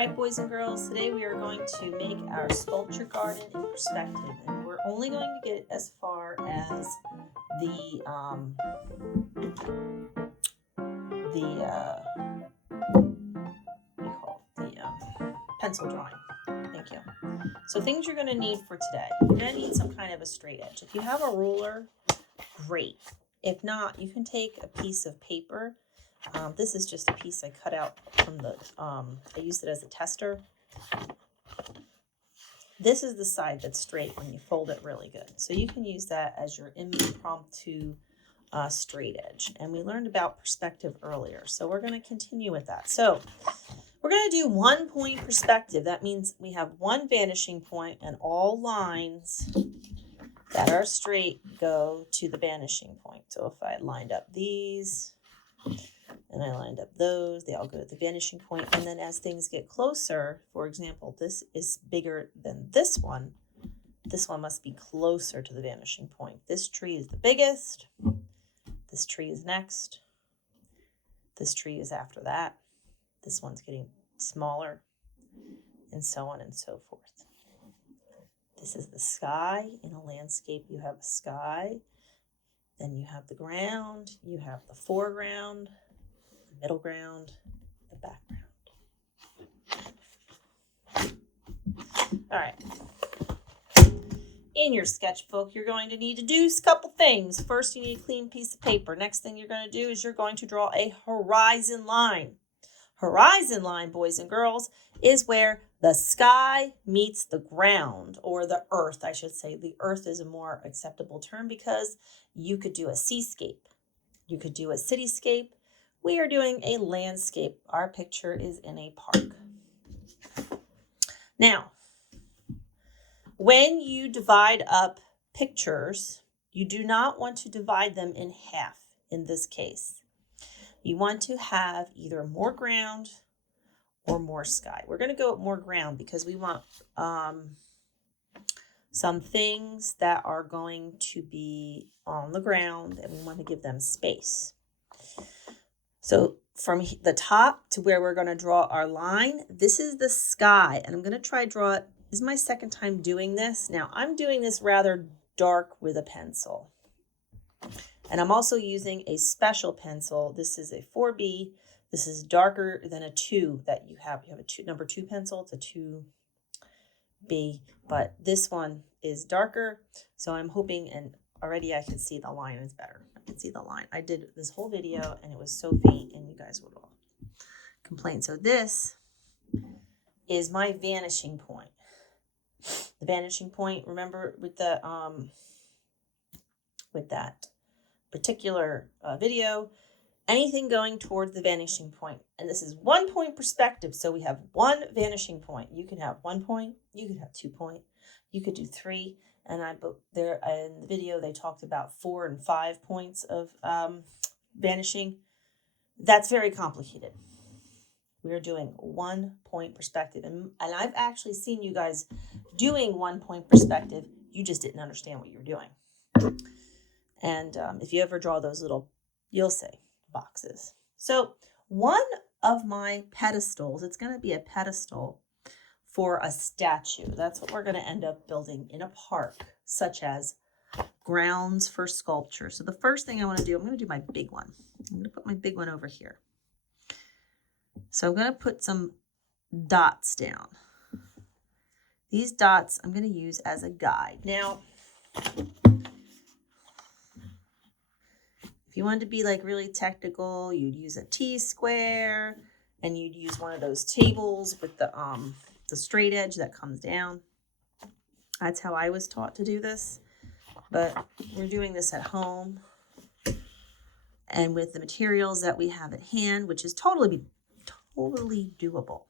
Alright, boys and girls, today we are going to make our sculpture garden in perspective, and we're only going to get as far as the pencil drawing. Thank you. So things you're going to need for today. You're going to need some kind of a straight edge. If you have a ruler, great. If not, you can take a piece of paper. This is just a piece I cut out from the, I used it as a tester. This is the side that's straight when you fold it really good. So you can use that as your impromptu straight edge. And we learned about perspective earlier. So we're going to continue with that. So we're going to do 1 point perspective. That means we have one vanishing point and all lines that are straight go to the vanishing point. So if I lined up these and I lined up those, they all go to the vanishing point. And then as things get closer, for example, this is bigger than this one. This one must be closer to the vanishing point. This tree is the biggest. This tree is next. This tree is after that. This one's getting smaller, and so on and so forth. This is the sky. In a landscape, you have a sky. Then you have the ground. You have the foreground, the middle ground, the background. All right. In your sketchbook, you're going to need to do a couple things. First, you need a clean piece of paper. Next thing you're going to do is you're going to draw a horizon line. Horizon line, boys and girls, is where the sky meets the ground, or the earth, I should say. The earth is a more acceptable term because you could do a seascape. You could do a cityscape. We are doing a landscape. Our picture is in a park. Now, when you divide up pictures, you do not want to divide them in half in this case. You want to have either more ground or more sky. We're going to go with more ground because we want some things that are going to be on the ground and we want to give them space. So from the top to where we're going to draw our line, this is the sky. And I'm going to try draw it. This is my second time doing this. Now I'm doing this rather dark with a pencil. And I'm also using a special pencil. This is a 4B. This is darker than a 2 that you have. You have a number 2 pencil. It's a 2B. But this one is darker. So I'm hoping, and already I can see the line is better. I can see the line. I did this whole video and it was so faint and you guys would all complain. So this is my vanishing point. The vanishing point, remember with the with that particular video, anything going towards the vanishing point. And this is 1 point perspective. So we have one vanishing point. You can have 1 point. You could have 2 point. You could do 3. And there in the video, they talked about 4 and 5 points of vanishing. That's very complicated. We're doing 1 point perspective. And I've actually seen you guys doing 1 point perspective. You just didn't understand what you're doing. And if you ever draw those little, you'll say, boxes. So one of my pedestals, it's going to be a pedestal for a statue. That's what we're going to end up building in a park, such as grounds for sculpture. So the first thing I want to do, I'm going to do my big one. I'm going to put my big one over here. So I'm going to put some dots down. These dots I'm going to use as a guide. Now, if you wanted to be like really technical, you'd use a T-square and you'd use one of those tables with the straight edge that comes down. That's how I was taught to do this, but we're doing this at home and with the materials that we have at hand, which is totally doable.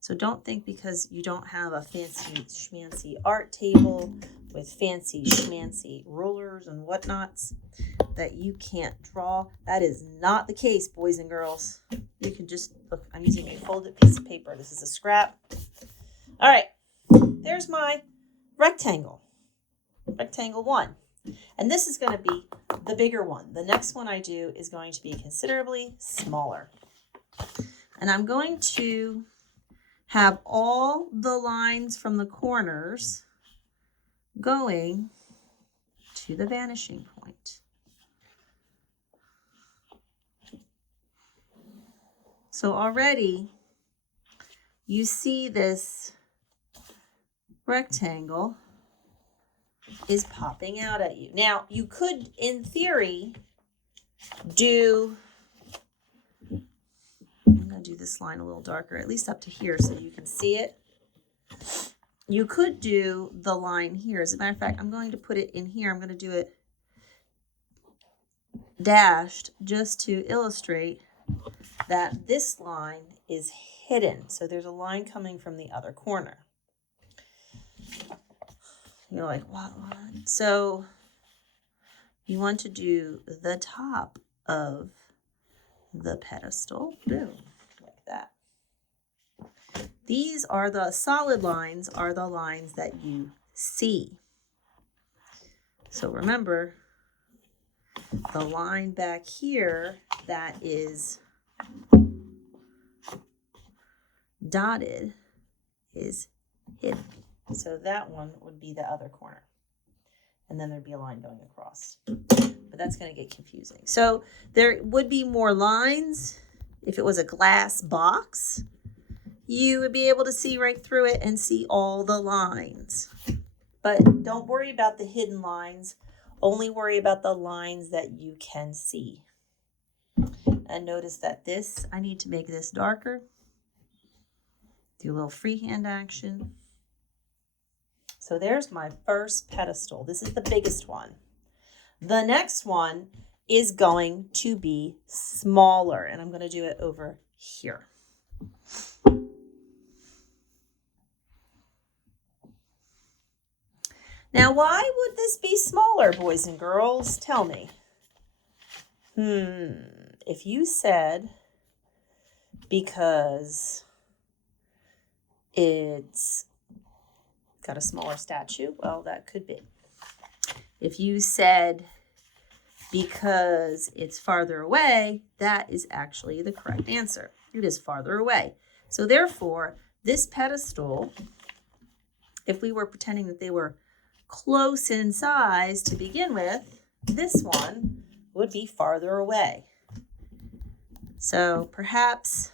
So don't think because you don't have a fancy schmancy art table with fancy schmancy rulers and whatnots that you can't draw. That is not the case, boys and girls. You can just, look, I'm using a folded piece of paper. This is a scrap. All right, there's my rectangle. Rectangle 1. And this is going to be the bigger one. The next one I do is going to be considerably smaller. And I'm going to have all the lines from the corners going to the vanishing point. So already you see this rectangle is popping out at you. Now, you could, in theory, I'm going to do this line a little darker, at least up to here so you can see it. You could do the line here. As a matter of fact, I'm going to put it in here. I'm going to do it dashed just to illustrate that this line is hidden. So there's a line coming from the other corner. You're like, what? So you want to do the top of the pedestal. Boom, like that. These are the solid lines, are the lines that you see. So remember, the line back here that is dotted is hidden. So that one would be the other corner. And then there'd be a line going across. But that's going to get confusing. So there would be more lines. If it was a glass box, you would be able to see right through it and see all the lines. But don't worry about the hidden lines. Only worry about the lines that you can see. And notice that this, I need to make this darker. Do a little freehand action. So there's my first pedestal. This is the biggest one. The next one is going to be smaller, and I'm going to do it over here. Now, why would this be smaller, boys and girls? Tell me. If you said because it's got a smaller statue, well, that could be. If you said because it's farther away, that is actually the correct answer. It is farther away. So therefore, this pedestal, if we were pretending that they were close in size to begin with, this one would be farther away. So perhaps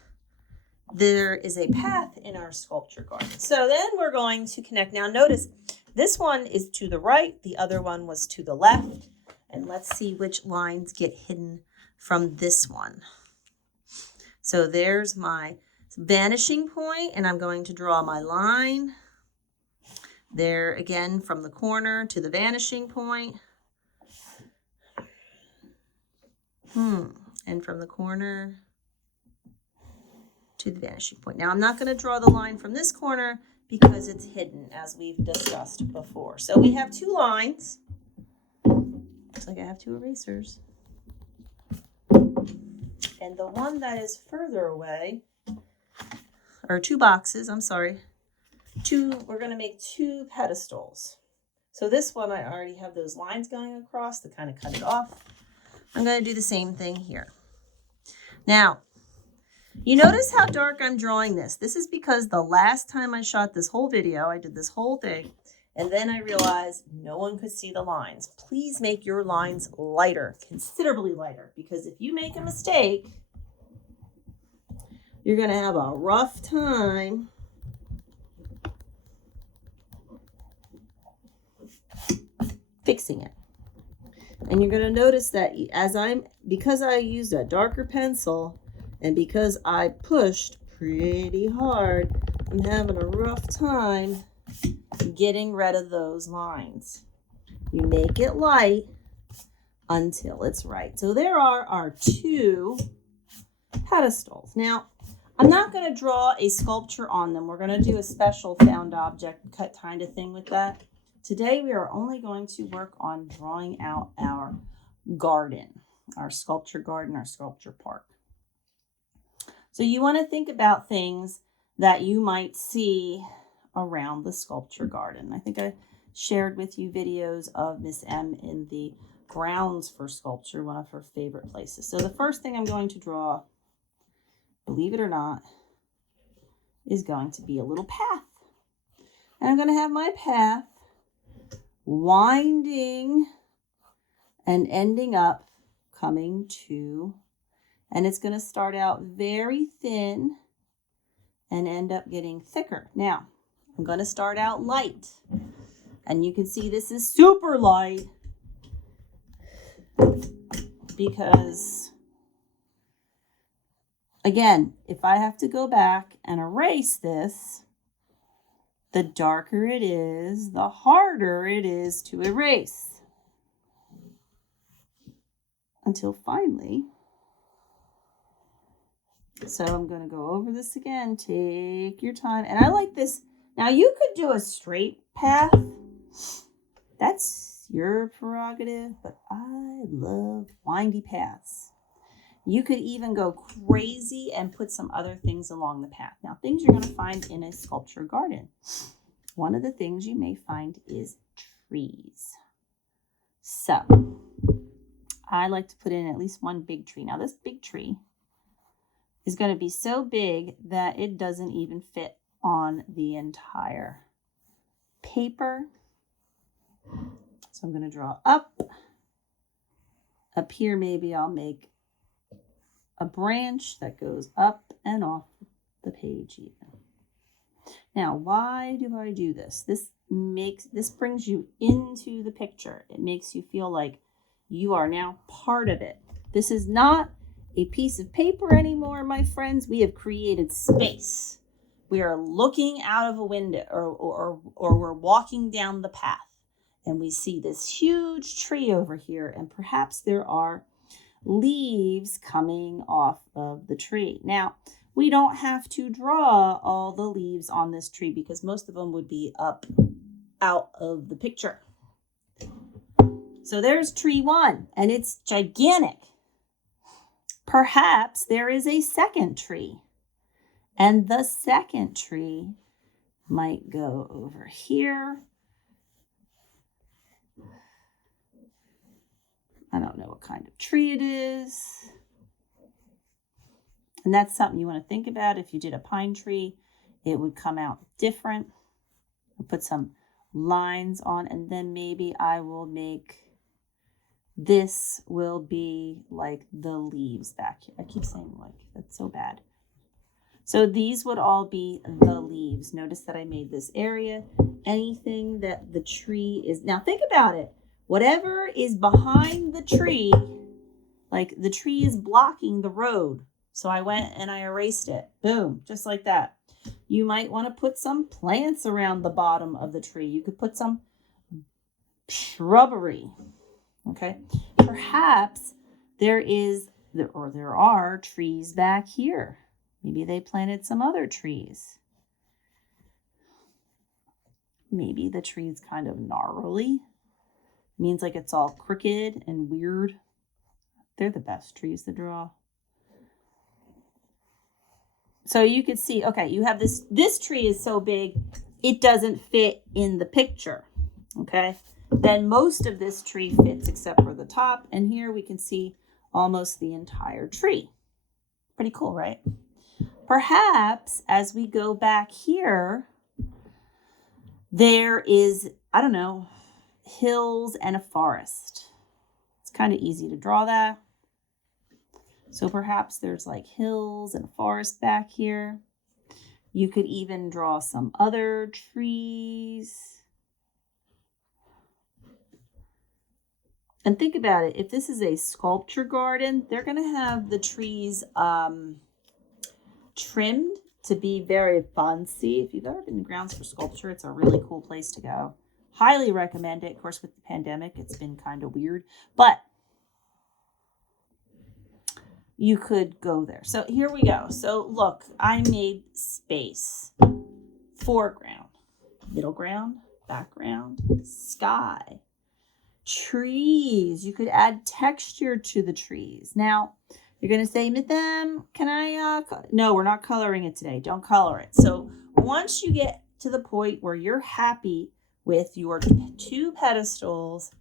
there is a path in our sculpture garden. So then we're going to connect. Now notice this one is to the right, the other one was to the left. And let's see which lines get hidden from this one. So there's my vanishing point, and I'm going to draw my line. There again from the corner to the vanishing point. And from the corner to the vanishing point. Now I'm not going to draw the line from this corner because it's hidden, as we've discussed before. So we have two lines. Looks like I have two erasers. And the one that is further away, or two boxes, I'm sorry. We're going to make two pedestals. So this one, I already have those lines going across to kind of cut it off. I'm going to do the same thing here. Now, you notice how dark I'm drawing this. This is because the last time I shot this whole video, I did this whole thing, and then I realized no one could see the lines. Please make your lines lighter, considerably lighter, because if you make a mistake, you're going to have a rough time fixing it. And you're going to notice that because I used a darker pencil and because I pushed pretty hard, I'm having a rough time getting rid of those lines. You make it light until it's right. So there are our two pedestals. Now, I'm not going to draw a sculpture on them. We're going to do a special found object cut kind of thing with that. Today, we are only going to work on drawing out our garden, our sculpture garden, our sculpture park. So you want to think about things that you might see around the sculpture garden. I think I shared with you videos of Miss M in the grounds for sculpture, one of her favorite places. So the first thing I'm going to draw, believe it or not, is going to be a little path. And I'm going to have my path winding and ending up coming to, and it's going to start out very thin and end up getting thicker. Now, I'm going to start out light. And you can see this is super light because, again, if I have to go back and erase this, the darker it is, the harder it is to erase. Until finally, so I'm going to go over this again. Take your time. And I like this. Now, you could do a straight path. That's your prerogative, but I love windy paths. You could even go crazy and put some other things along the path. Now, things you're going to find in a sculpture garden. One of the things you may find is trees. So, I like to put in at least one big tree. Now, this big tree is going to be so big that it doesn't even fit on the entire paper. So I'm going to draw up. Up here, maybe I'll make a branch that goes up and off the page even. Now, why do I do this? This brings you into the picture. It makes you feel like you are now part of it. This is not a piece of paper anymore, my friends. We have created space. We are looking out of a window or we're walking down the path and we see this huge tree over here, and perhaps there are leaves coming off of the tree. Now, we don't have to draw all the leaves on this tree because most of them would be up out of the picture. So there's tree one, and it's gigantic. Perhaps there is a second tree, and the second tree might go over here. I don't know what kind of tree it is. And that's something you want to think about. If you did a pine tree, it would come out different. I'll put some lines on, and then maybe I will make, this will be like the leaves back here. I keep saying like, that's so bad. So these would all be the leaves. Notice that I made this area. Anything that the tree is, now think about it. Whatever is behind the tree, like the tree is blocking the road. So I went and I erased it. Boom, just like that. You might want to put some plants around the bottom of the tree. You could put some shrubbery. Okay. Perhaps there are trees back here. Maybe they planted some other trees. Maybe the tree's kind of gnarly. Means like it's all crooked and weird. They're the best trees to draw. So you could see, okay, you have this tree is so big, it doesn't fit in the picture, okay? Then most of this tree fits except for the top, and here we can see almost the entire tree. Pretty cool, right? Perhaps as we go back here, there is, I don't know, hills and a forest. It's kind of easy to draw that. So perhaps there's like hills and a forest back here. You could even draw some other trees. And think about it. If this is a sculpture garden, they're going to have the trees trimmed to be very fancy. If you've ever been to Grounds for Sculpture, it's a really cool place to go. Highly recommend it. Of course, with the pandemic, it's been kind of weird, but you could go there. So here we go. So look, I made space, foreground, middle ground, background, sky, trees. You could add texture to the trees. Now, you're going to say, Madame, can I, no, we're not coloring it today. Don't color it. So once you get to the point where you're happy with your 2 pedestals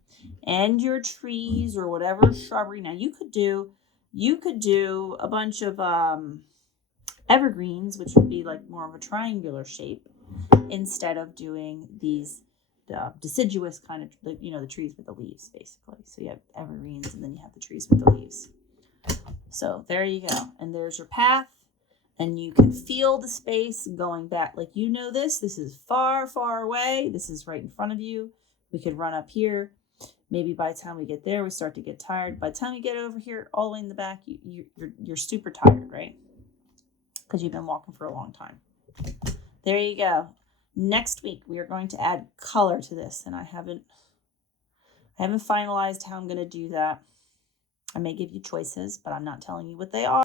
and your trees or whatever shrubbery. Now you could do a bunch of evergreens, which would be like more of a triangular shape, instead of doing these deciduous kind of, the trees with the leaves, basically. So you have evergreens and then you have the trees with the leaves. So there you go. And there's your path. And you can feel the space going back. Like, this is far, far away. This is right in front of you. We could run up here. Maybe by the time we get there, we start to get tired. By the time you get over here, all the way in the back, you're super tired, right? Because you've been walking for a long time. There you go. Next week, we are going to add color to this. And I haven't finalized how I'm going to do that. I may give you choices, but I'm not telling you what they are.